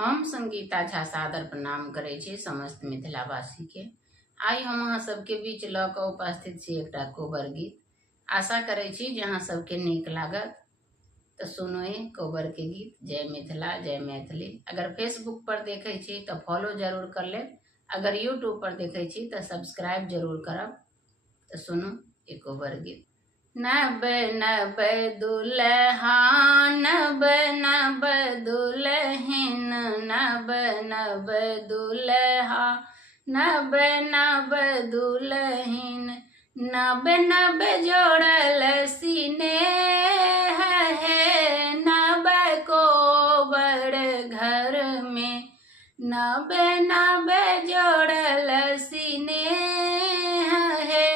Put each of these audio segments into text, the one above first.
हम संगीता झा सादर प्रणाम करे छी समस्त मिथिलावासी के। आई हम अहाँ सबके बीच ल क उपस्थित छी एकटा कोबर गीत। आशा करे छी जे अहाँ सबके नीक लागत। तो सुनो कोबर के गीत। जय मिथिला जय मैथिली। अगर फेसबुक पर देखे छी तो फॉलो जरूर कर ले। अगर यूट्यूब पर देखे छी तो सब्सक्राइब जरूर करब। तो सुनो ये कोबर गीत। नब नब दुल्हा नब नब दुल्हन नब नब दुल्हा नब नब दुल्हन नब नब जोड़ल सीने है नब कोबर घर में नब नब जोड़ल सीने है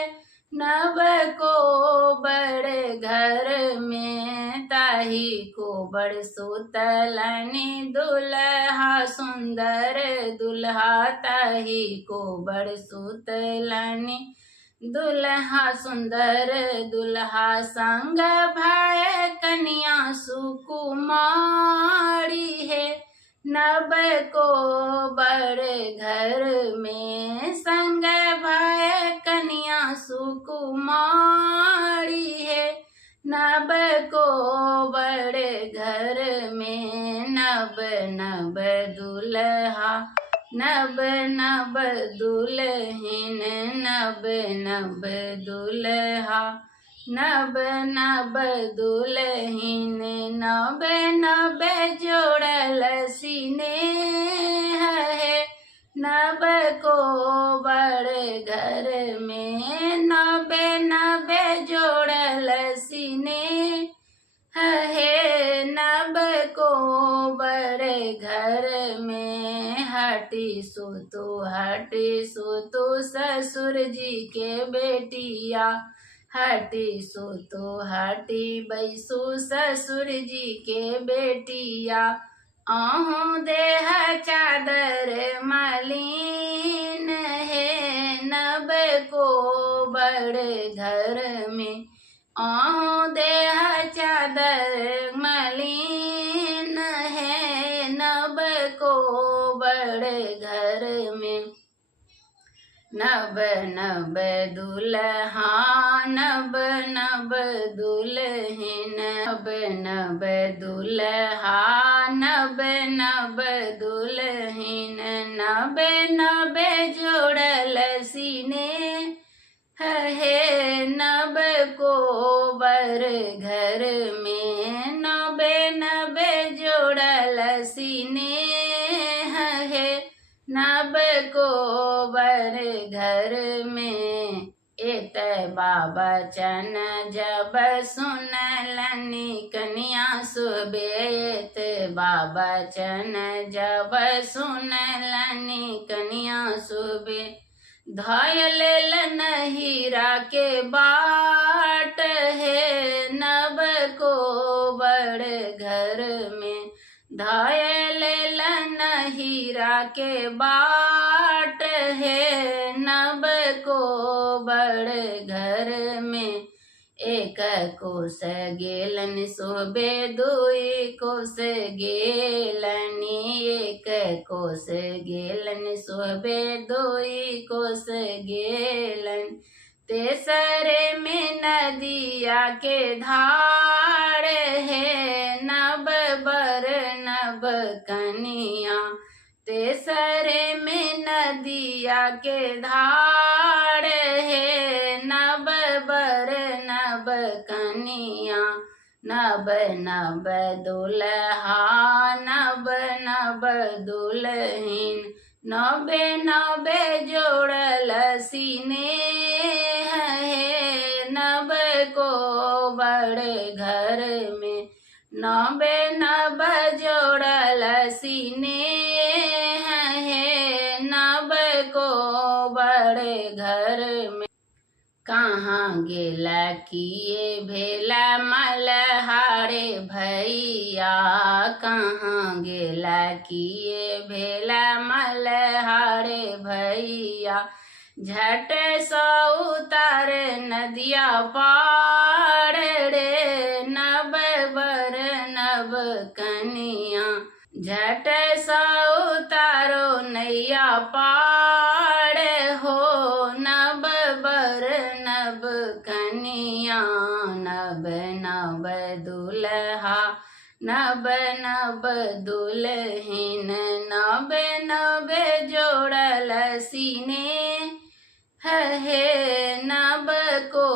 नब कोबर घर में ताही कोबर सुतलनि दुल्हा सुंदर दुल्हा ताही कोबर सुतलनि दुल्हा सुंदर दुल्हा संग भय कन्या सुकुमारी है नब कोबर घर में संग भय कन्या सुकुमारी है नब कोबर घर में नब नब दुल्हा नब नब दुल्हन नब नब दुल्हा नब नब दुल्हन नब नब जोड़ल सीने है नब कोबर घर में नब नब जोड़ल सीने है नब कोबर घर में हटी सुतु ससुर जी के बेटिया हटी सुतु हटी बैसु ससुर जी के बेटिया अहूँ देह चादर मलिन है नब कोबर घर में अहूँ देह चादर मलिन है नब कोबर घर में नब नब दुल्हा नब नब दुल्हन नब नब दुल्हा नब नब दुल्हन नब नब जोड़ल सीने है नब कोबर घर में नब नब जोड़ल सीने है नब कोबर घर में एत बाबा चन जब सुनलनि कन्या सुबेत बाबा चन जब सुनलनि कन्या सुबे धायल हीरा के बाट है नब कोबर घर में धायल हीरा के बाट है नब कोबर घर में एक कोस गेलन शोभे दुई कोस गेलनि एक कोस गेलन शोभे दुई कोस गेलन तेसरे में नदिया के धार है नब बर नब कनिया तेसरे में नदिया के धार है नब बर नब कनिया नब नब दुल्हा नब नब दुल्हन नब नब जोड़ल सीने है नब कोबर घर में नब नब जोड़ल सीने है नब कोबर घर में कहाँ गेला किए भेला मलहारे भैया कहाँ गेला किए भेला मलहारे भैया झट सो उतार नदिया पार रे नब बर नब कनिया झट सा उतारो नैया पार हो, नब बर नब कनिया, नब नब दुल्हा नब नब दुल्हिन, नब नब जोड़ल सीने है, नब को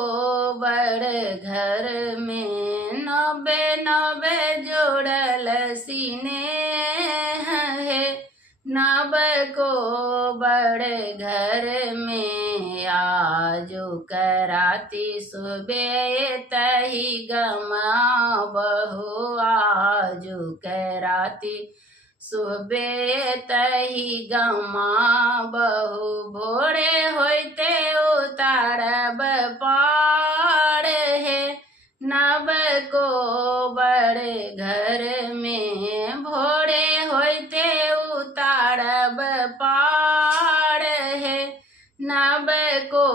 बड़ घर में, नबे नबे जोड़ल सीने है, नब को बड़ घर में। आजू कराती सुबह तही गमा बहु, आजू कराती सुबह तही गमा बहु, भोरे होते उतारब पार है, नब को बड़े घर में, भोरे होते उतारब पार है, नब को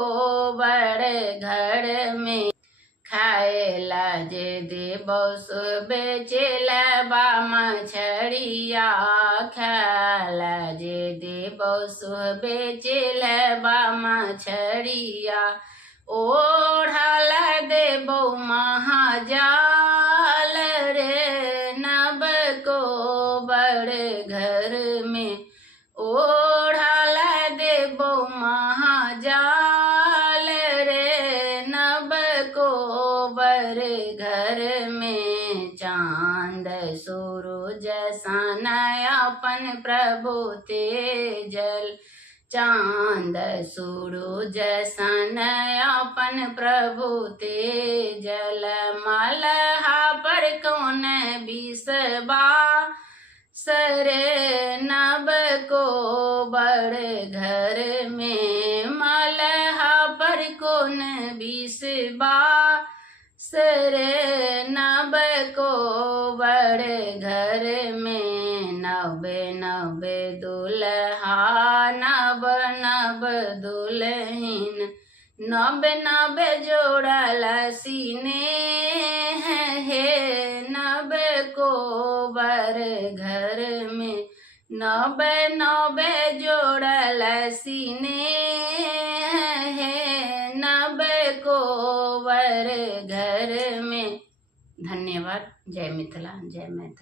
बड़े घर में। खाए लाजे देबो सुबह चलबा मछरिया, खाला जे देबो सुबह चलबा मछरिया, ओढ़ल देबो महाजाल रे, नब को बड़ घर में, ओढ़ल देबो महाजाल रे, नब को बर घर में। चांद सूरज सन अपन प्रभु तेजल, चांद सूरज सन अपन प्रभु तेजल, मलहा पर कौन बिसबा सरे, नब को बड़ घर में, मलहा पर कौन बिसबा सरे, नब को बड़ घर में। नबे नबे दुल्हा नब नब दुल्हिन, नबे नबे जोड़ल सीने है, नब को बड़ घर में, नबे नबे जोड़ल सीने है, नब को बड़ घर में। धन्यवाद। जय मिथिला, जय मैथिली।